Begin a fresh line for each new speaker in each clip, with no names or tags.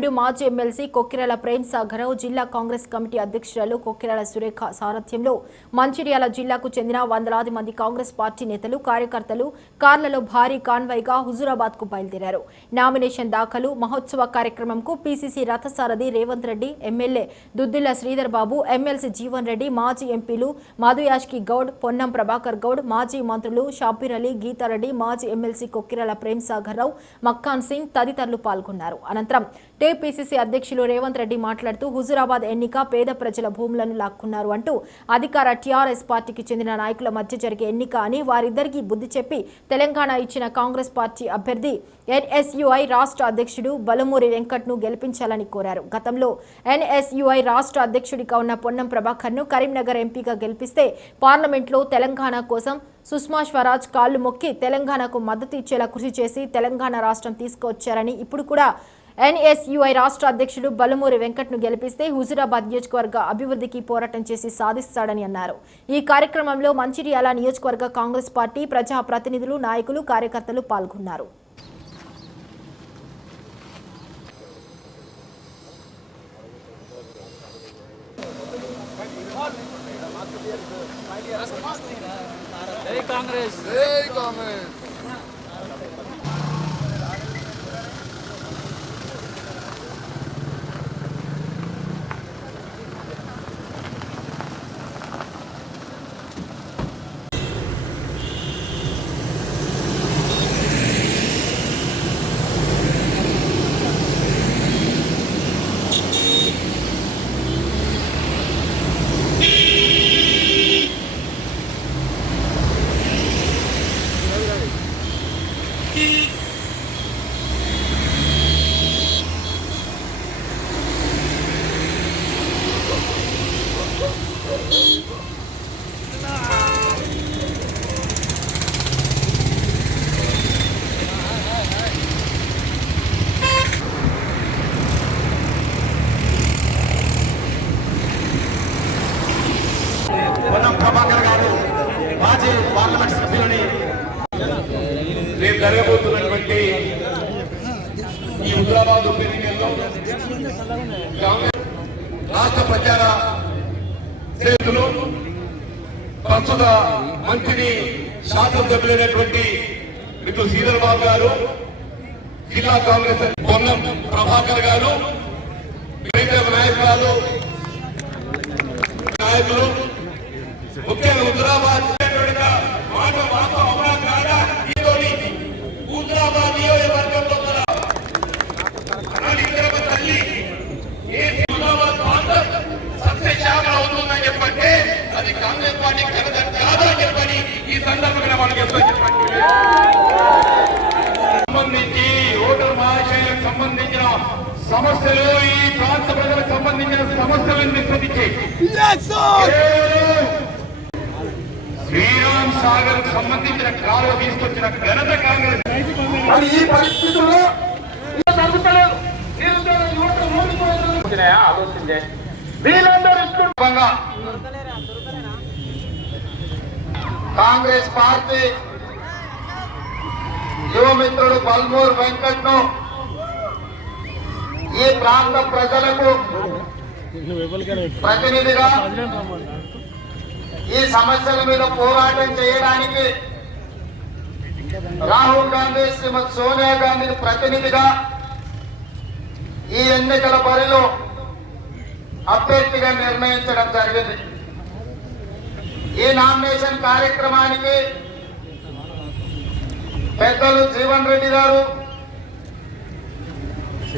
నేడు మాజీ ఎమ్మెల్సీ కొక్కిరాల ప్రేమ్ సాగరావు జిల్లా కాంగ్రెస్ కమిటీ అధ్యక్షురాలు కొక్కిరాల సురేఖ సారథ్యంలో మంచిర్యాల జిల్లాకు చెందిన వందలాది మంది కాంగ్రెస్ పార్టీ నేతలు కార్యకర్తలు కార్లలో భారీ కాన్వాయ్గా హుజూరాబాద్కు బయలుదేరారు. నామినేషన్ దాఖలు మహోత్సవ కార్యక్రమంకు పీసీసీ రథసారథి రేవంత్ రెడ్డి ఎమ్మెల్యే దుద్దిల్ల శ్రీధర్ బాబు ఎమ్మెల్సీ జీవన్ రెడ్డి మాజీ ఎంపీలు మధుయాష్కి గౌడ్ పొన్నం ప్రభాకర్ గౌడ్ మాజీ మంత్రులు షాబీర్ అలీ గీతారెడ్డి మాజీ ఎమ్మెల్సీ కొక్కిరాల ప్రేమ్ సాగర్ రావు మక్కాన్ సింగ్ తదితరులు పాల్గొన్నారు. అనంతరం టీపీసీసీ అధ్యక్షులు రేవంత్ రెడ్డి మాట్లాడుతూ హుజూరాబాద్ ఎన్నిక పేద ప్రజల భూములను లాక్కున్నారు అంటూ అధికార టీఆర్ఎస్ పార్టీకి చెందిన నాయకుల మధ్య జరిగే ఎన్నిక అని వారిద్దరికీ బుద్ధి చెప్పి తెలంగాణ ఇచ్చిన కాంగ్రెస్ పార్టీ అభ్యర్థి ఎన్ఎస్యుఐ రాష్ట్ర అధ్యక్షుడు బలమూరి వెంకట్ను గెలిపించాలని కోరారు. గతంలో ఎన్ఎస్యుఐ రాష్ట్ర అధ్యక్షుడిగా ఉన్న పొన్నం ప్రభాకర్ను కరీంనగర్ ఎంపీగా గెలిపిస్తే పార్లమెంట్లో తెలంగాణ కోసం సుష్మా స్వరాజ్ కాళ్ళు మొక్కి తెలంగాణకు మద్దతు ఇచ్చేలా కృషి చేసి తెలంగాణ రాష్ట్రం తీసుకువచ్చారని ఇప్పుడు కూడా ఎన్ఎస్యుఐ రాష్ట్ర అధ్యక్షుడు బలమూరి వెంకట్ను గెలిపిస్తే హుజురాబాద్ నియోజకవర్గ అభివృద్ధికి పోరాటం చేసి సాధిస్తాడని అన్నారు. ఈ కార్యక్రమంలో మంచిర్యాల నియోజకవర్గ కాంగ్రెస్ పార్టీ ప్రజా ప్రతినిధులు నాయకులు కార్యకర్తలు పాల్గొన్నారు.
జై కాంగ్రెస్.
జై కాంగ్రెస్.
ప్రస్తుత మంత్రిని శాసనసభ్యులైనటువంటి మిత్రులు శ్రీధర్ బాబు గారు జిల్లా కాంగ్రెస్ పొన్నం ప్రభాకర్ గారు కేంద్ర నాయకురాలు నాయకులు సంబంధించిన సమస్యలను శ్రీరామ్ సాగర్ సంబంధించిన కాలువ తీసుకొచ్చిన ఘనత కాంగ్రెస్ మరి ఈ పరిస్థితుల్లో ఇలా జరుగుతలేదు. నిరుద్యోగ యువత ఓడిపోతున్నారు. ఆలోచించే వీళ్ళందరూ ఇష్టంగా కాంగ్రెస్ పార్టీ యువమిత్రుడు బల్మూర్ వెంకట్ను ఈ ప్రాంత ప్రజలకు ప్రతినిధిగా ఈ సమస్యల మీద పోరాటం చేయడానికి రాహుల్ గాంధీ శ్రీమతి సోనియా గాంధీని ప్రతినిధిగా ఈ ఎన్నికల బరిలో అభ్యర్థిగా నిర్ణయించడం జరిగింది. ఈ నామినేషన్ కార్యక్రమానికి పెద్దలు జీవన్ రెడ్డి గారు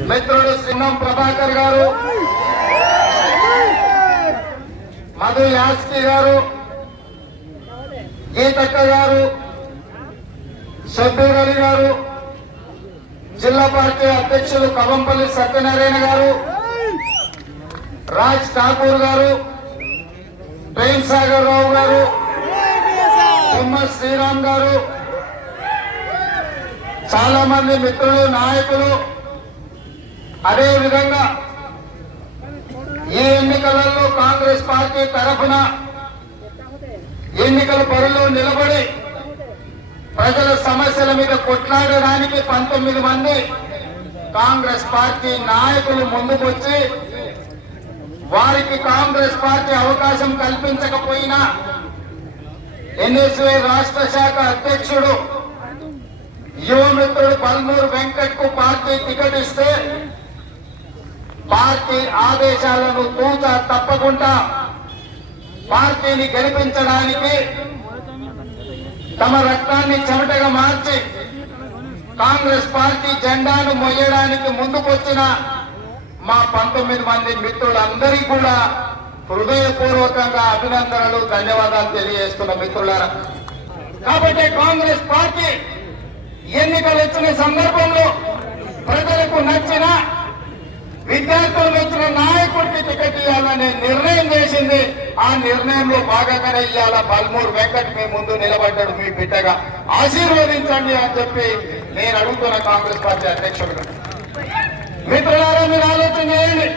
మిత్రుడు సింహం ప్రభాకర్ గారు మధు యాస్కి గారు గీతక్క గారు షబ్బీర్ అలీ గారు జిల్లా పార్టీ అధ్యక్షులు కవంపల్లి సత్యనారాయణ గారు రాజ్ ఠాకూర్ గారు ప్రేమ్ సాగర్ రావు గారు తుమ్మ శ్రీరామ్ గారు చాలా మంది మిత్రులు నాయకులు అదే విధంగా ఈ ఎన్నికలలో కాంగ్రెస్ పార్టీ తరఫున ఎన్నికల పరులు నిలబడి ప్రజల సమస్యల మీద కొట్లాడడానికి పంతొమ్మిది మంది
కాంగ్రెస్ పార్టీ నాయకులు ముందుకొచ్చి వారికి కాంగ్రెస్ పార్టీ అవకాశం కల్పించకపోయినా ఎన్ఎస్ఏ రాష్ట్ర శాఖ అధ్యక్షుడు యువమిత్రుడు పల్మూరు వెంకట్కు పార్టీ టికెట్ ఇస్తే పార్టీ ఆదేశాలను తూచ తప్పకుండా పార్టీని గెలిపించడానికి తమ రక్తాన్ని చెమటగా మార్చి కాంగ్రెస్ పార్టీ జెండాను మొయ్యడానికి ముందుకొచ్చిన మా పంతొమ్మిది మంది మిత్రులందరికీ కూడా హృదయపూర్వకంగా అభినందనలు ధన్యవాదాలు తెలియజేస్తున్న మిత్రులారా. కాబట్టి కాంగ్రెస్ పార్టీ ఎన్నికలు వచ్చిన సందర్భంలో ప్రజలకు నచ్చిన విద్యార్థులు నచ్చిన నాయకుడికి టికెట్ ఇవ్వాలనే నిర్ణయం చేసింది. ఆ నిర్ణయంలో భాగంగానే ఇవ్వాల బల్మూరు వెంకట్ మీ ముందు నిలబడ్డాడు మీ బిడ్డగా. ఆశీర్వదించండి అని చెప్పి నేను అడుగుతున్న కాంగ్రెస్ పార్టీ అధ్యక్షుడు. మిత్రులారా మీరు ఆలోచన చేయండి.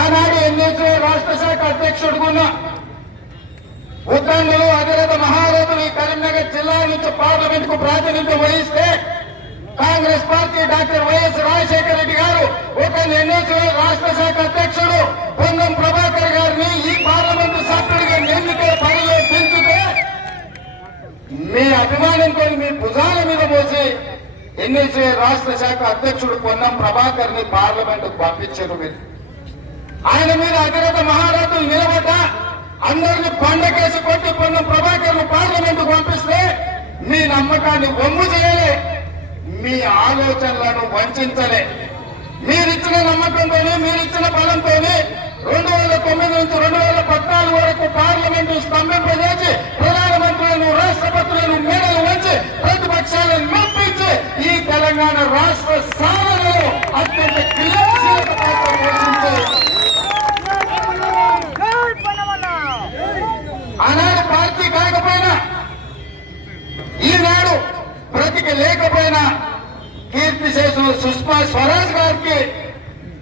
ఆనాడు ఎన్ఎస్ఏ రాష్ట్ర శాఖ అధ్యక్షుడుకున్న ఉద్దండులు అధిరత మహారథులు కరీంనగర్ జిల్లా నుంచి పార్లమెంట్కు ప్రాతినిధ్యం వహిస్తే Congress party doctor YS Rajasekhara Reddy గారు ఒక రాష్ట్ర శాఖ అధ్యక్షుడు పొన్నం ప్రభాకర్ గారిని ఈ పార్లమెంటు సభ్యుడిగా ఎన్నికల పనిలో దించితే మీ అభిమానంతో మీ భుజాల మీద మోసి ఎన్ఎస్ఏ రాష్ట్ర శాఖ అధ్యక్షుడు పొన్నం ప్రభాకర్ని పార్లమెంట్ పంపించారు మీరు. ఆయన మీద అధిరథ మహారాజులు నిలబడ్డ అందరిని పండకేసి కొట్టి పొన్నం ప్రభాకర్ను పార్లమెంట్ పంపిస్తే మీ నమ్మకాన్ని బొమ్ము చేయలే మీ ఆలోచనలను వంచలే. మీరిచ్చిన నమ్మకంతోనే మీరిచ్చిన బలంతోనే రెండు వేల తొమ్మిది నుంచి రెండు వేల పద్నాలుగు వరకు పార్లమెంటు స్తంభింపజేసి కీర్తి చేసిన సుష్మా స్వరాజ్ గారికి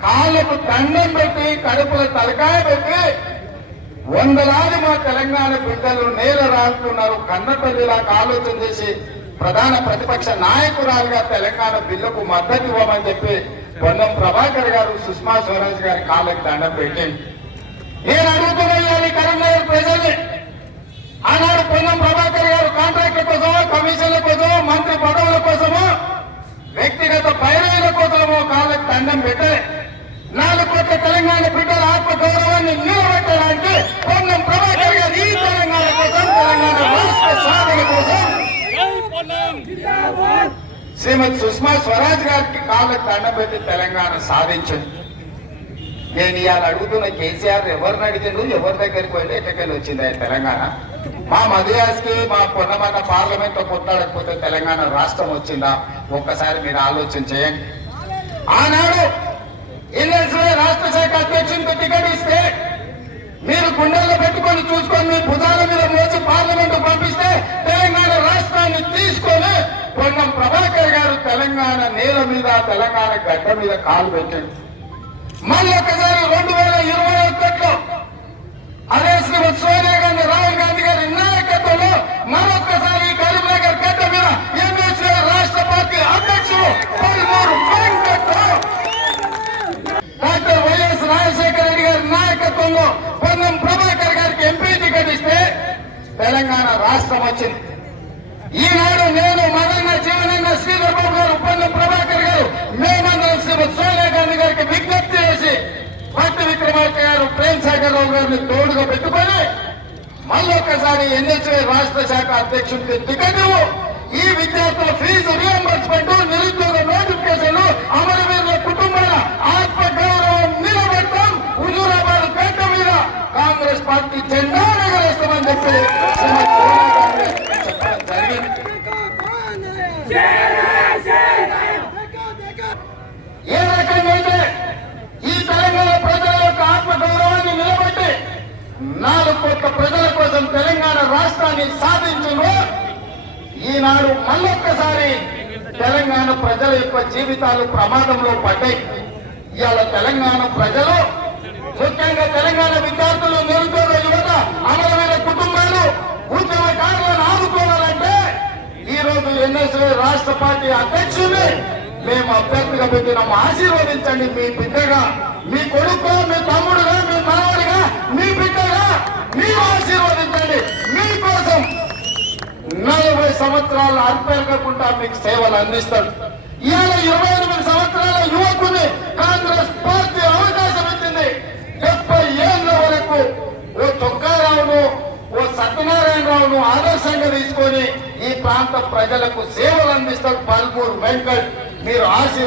కాళ్ళకు దండం పెట్టి కడుపుల తలకాయ పెట్టి వందలాది మా తెలంగాణ బిడ్డలు నేల రాస్తున్నారు కన్నపల్లిలా ఆలోచన చేసి ప్రధాన ప్రతిపక్ష నాయకురాలుగా తెలంగాణ బిల్లుకు మద్దతు ఇవ్వమని చెప్పి పొన్నం ప్రభాకర్ గారు సుష్మా స్వరాజ్ గారి కాళ్ళకి దండం పెట్టింది నేను అడుగుతున్నాను కరీంనగర్ ప్రజల్ని ఆనాడు పొన్నం ప్రభాకర్ గారు కాంట్రాక్టర్ కోసం కమిషన్ల కోసం మంత్రి పదవుల వ్యక్తిగత పైరవీల కోసమో కాళ్ళకి దండం పెట్టే నాలుగు కోట్ల తెలంగాణ బిడ్డల ఆత్మ గౌరవాన్ని నిలబెట్టడానికి పొన్నం ప్రభాకర్ గారు ఈ తెలంగాణ కోసం తెలంగాణ రాష్ట్ర సాధన కోసం. శ్రీమతి సుష్మా స్వరాజ్ గారికి కాళ్ళకు దండం పెట్టి తెలంగాణ సాధించింది నేను ఇవాళ అడుగుతున్న కేసీఆర్ ఎవరిని అడిగిండు ఎవరి దగ్గరికి వెళ్ళి ఎక్కడికి వచ్చింది ఆయన తెలంగాణ? మా మధుయాస్కి మా పొన్నమన్న పార్లమెంట్లో కొట్లాడకపోతే తెలంగాణ రాష్ట్రం వచ్చిందా? ఒక్కసారి మీరు ఆలోచన చేయండి. ఆనాడు ఎన్ఎస్ఏ రాష్ట్ర శాఖ అధ్యక్షునికి టికెట్ ఇస్తే మీరు గుండెల్లో పెట్టుకొని చూసుకొని మీ భుజాల మీద మోసి పార్లమెంట్ పంపిస్తే తెలంగాణ రాష్ట్రాన్ని తీసుకొని పొన్నం ప్రభాకర్ గారు తెలంగాణ నేల మీద తెలంగాణ గడ్డ మీద కాలు పెట్టాడు. మళ్ళీ ఒకసారి రెండు వేల తెలంగాణ రాష్ట్రం వచ్చింది. ఈనాడు నేను మదన్న జీవనన్న శ్రీధర్ బాబు గారు పొన్నం ప్రభాకర్ గారు మేమందరం శ్రీమతి సోనియా గాంధీ గారికి విజ్ఞప్తి చేసి భక్తి విక్రమార్క గారు ప్రేమ్ సాగర్ రావు గారిని తోడుగా పెట్టుకొని మళ్ళీ ఒక్కసారి ఎన్ఎస్ఏ రాష్ట్ర శాఖ అధ్యక్షుడికి టికెట్ ఇవ్వు. ఈ విద్యార్థుల ఫీజు రియంబర్స్మెంట్ నిరుద్యోగ నోటిఫికేషన్ అమరవీరుల కుటుంబాల ఆత్మ గౌరవం నిలబెట్టడం హుజూరాబాద్ గడ్డ మీద కాంగ్రెస్ పార్టీ జెండా ఎగరేస్తామని చెప్పి శ్రీమతి సోనియా గాంధీ చెప్పడం జరిగింది ఏ రకంగా అయితే ఈ తెలంగాణ ప్రజల యొక్క ఆత్మ గౌరవాన్ని నిలబెట్టి నాలుగు కోట్ల ప్రజల కోసం తెలంగాణ రాష్ట్రాన్ని సాధించిందో ఈనాడు మళ్ళొక్కసారి తెలంగాణ ప్రజల యొక్క జీవితాలు ప్రమాదంలో పడ్డాయి. ఇవాళ తెలంగాణ ప్రజలు ముఖ్యంగా తెలంగాణ విద్యార్థులు నిరుద్యోగ యువత అమలమైన కుటుంబాలు ఉద్యమకారులను ఆదుకోవాలంటే ఈ రోజు ఎన్ఎస్ఏ రాష్ట్ర పార్టీ అధ్యక్షుడిని మేము అభ్యర్థిగా పెట్టినాము ఆశీర్వదించండి మీ బిడ్డగా మీ కొడుకు మీ తమ్ముడుగా మీ మనవడిగా మీ మీరు ఆశీర్వదించండి మీకోసం నలభై సంవత్సరాల అర్పేరకుండా మీకు సేవలు అందిస్తాడు. ఇవాళ ఇరవై ఎనిమిది సంవత్సరాల యువకుని కాంగ్రెస్ పార్టీ అవకాశం ఇచ్చింది. డెబ్బై ఏళ్ళ వరకు ఓ చొక్కారావును ఓ సత్యనారాయణరావును ఆదర్శంగా తీసుకొని ఈ ప్రాంత ప్రజలకు సేవలు అందిస్తాడు పల్మూరు వెంకట్ మీరు ఆశీర్వదించండి.